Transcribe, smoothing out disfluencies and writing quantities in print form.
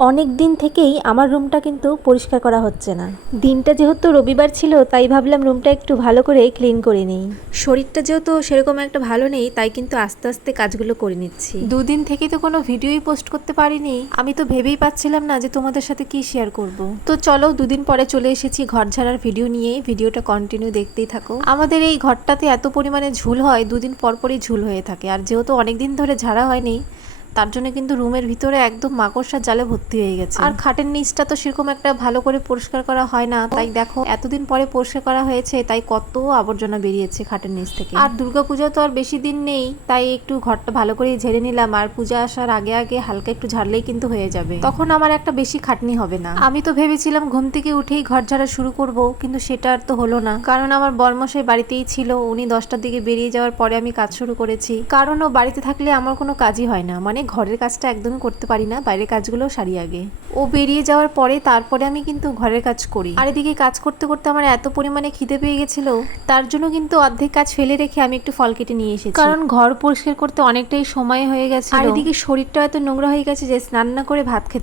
অনেক দিন থেকেই আমার রুমটা কিন্তু পরিষ্কার করা হচ্ছে না। দিনটা যেহেতু রবিবার ছিল তাই ভাবলাম রুমটা একটু ভালো করে ক্লিন করে নিই। শরীরটা যেহেতু সেরকম একটা ভালো নেই তাই কিন্তু আস্তে আস্তে কাজগুলো করে নিচ্ছি। দুদিন থেকেই তো কোনো ভিডিওই পোস্ট করতে পারিনি। আমি তো ভেবেই পাচ্ছিলাম না যে তোমাদের সাথে কি শেয়ার করব। তো চলো, দুদিন পরে চলে এসেছি ঘর ঝাড়ার ভিডিও নিয়ে। ভিডিওটা কন্টিনিউ দেখতেই থাকো। আমাদের এই ঘরটাতে এত পরিমাণে ঝুল হয়, দুদিন পর পরই ঝুল হয়ে থাকে। আর যেহেতু অনেকদিন ধরে ঝাড়া হয়নি তার জন্য কিন্তু রুমের ভিতরে একদম মাকড়সার জালে ভর্তি হয়ে গেছে। আর খাটের নিচটা তো সেরকম একটা ভালো করে পরিষ্কার করা হয় না, তাই দেখো এতদিন পরে পরিষ্কার করা হয়েছে তাই কত আবর্জনা বেরিয়েছে খাটের নিচ থেকে। আর দুর্গাপূজা তো আর বেশি দিন নেই, তাই একটু ঘরটা ভালো করে ঝেড়ে নিলাম। আর পূজা আসার আগে আগে হালকা একটু ঝাড়লেই কিন্তু হয়ে যাবে, তখন আমার একটা বেশি খাটনি হবে না। আমি তো ভেবেছিলাম ঘুম থেকে উঠেই ঘর ঝাড়া শুরু করব, কিন্তু সেটা আর তো হলো না, কারণ আমার বরমশাই বাড়িতেই ছিল। উনি 10টার দিকে বেরিয়ে যাওয়ার পরে আমি কাজ শুরু করেছি, কারণ ও বাড়িতে থাকলে আমার কোনো কাজই হয় না, মানে ঘরের কাজটা একদমই করতে পারি না, বাইরের কাজগুলো সারি আগে। ও বেরিয়ে যাওয়ার পরে তারপরে আমি কিন্তু ঘরের কাজ করি। আর এদিকে কাজ করতে করতে আমার এত পরিমাণে খিদে পেয়ে গেছিল, তার জন্য কিন্তু অর্ধেক কাজ ফেলে রেখে আমি একটু ফল কেটে নিয়ে এসেছি, কারণ ঘর পরিষ্কার করতে অনেকটাই সময় হয়ে গেছে। আর এদিকে শরীরটা এত নোংরা হয়ে গেছে যে স্নান না করে ভাত খেতে